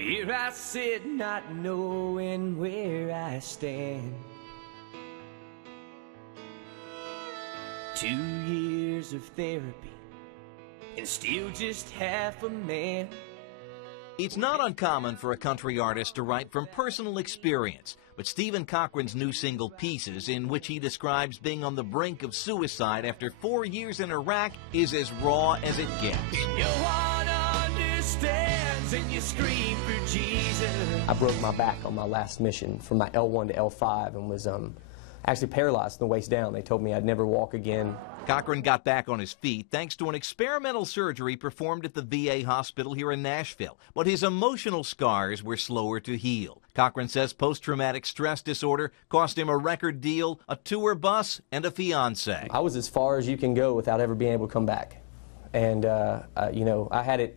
Here I sit not knowing where I stand. 2 years of therapy and still just half a man. It's not uncommon for a country artist to write from personal experience, but Stephen Cochran's new single Pieces, in which he describes being on the brink of suicide after 4 years in Iraq, is as raw as it gets. No one understands and you scream for Jesus. I broke my back on my last mission from my L1 to L5 and was actually paralyzed from the waist down. They told me I'd never walk again. Cochran got back on his feet thanks to an experimental surgery performed at the VA hospital here in Nashville. But his emotional scars were slower to heal. Cochran says post-traumatic stress disorder cost him a record deal, a tour bus, and a fiance. I was as far as you can go without ever being able to come back. And, you know, I had it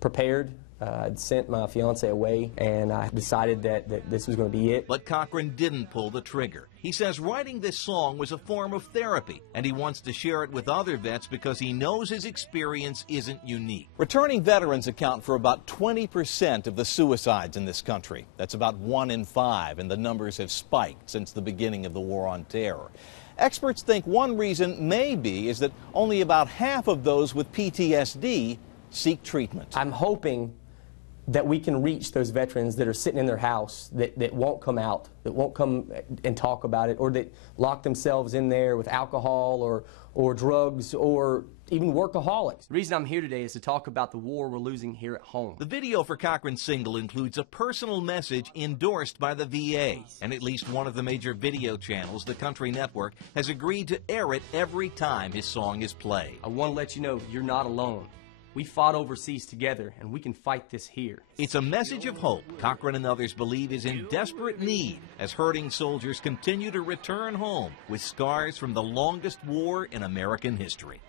prepared. I'd sent my fiance away, and I decided that this was going to be it. But Cochran didn't pull the trigger. He says writing this song was a form of therapy, and he wants to share it with other vets because he knows his experience isn't unique. Returning veterans account for about 20% of the suicides in this country. That's about 1 in 5, and the numbers have spiked since the beginning of the War on Terror. Experts think one reason may be is that only about half of those with PTSD seek treatment. I'm hoping that we can reach those veterans that are sitting in their house, that won't come out, that won't come and talk about it, or that lock themselves in there with alcohol or drugs or even workaholics. The reason I'm here today is to talk about the war we're losing here at home. The video for Cochran's single includes a personal message endorsed by the VA, and at least one of the major video channels, the Country Network, has agreed to air it every time his song is played. I want to let you know you're not alone. We fought overseas together, and we can fight this here. It's a message of hope Cochran and others believe is in desperate need as hurting soldiers continue to return home with scars from the longest war in American history.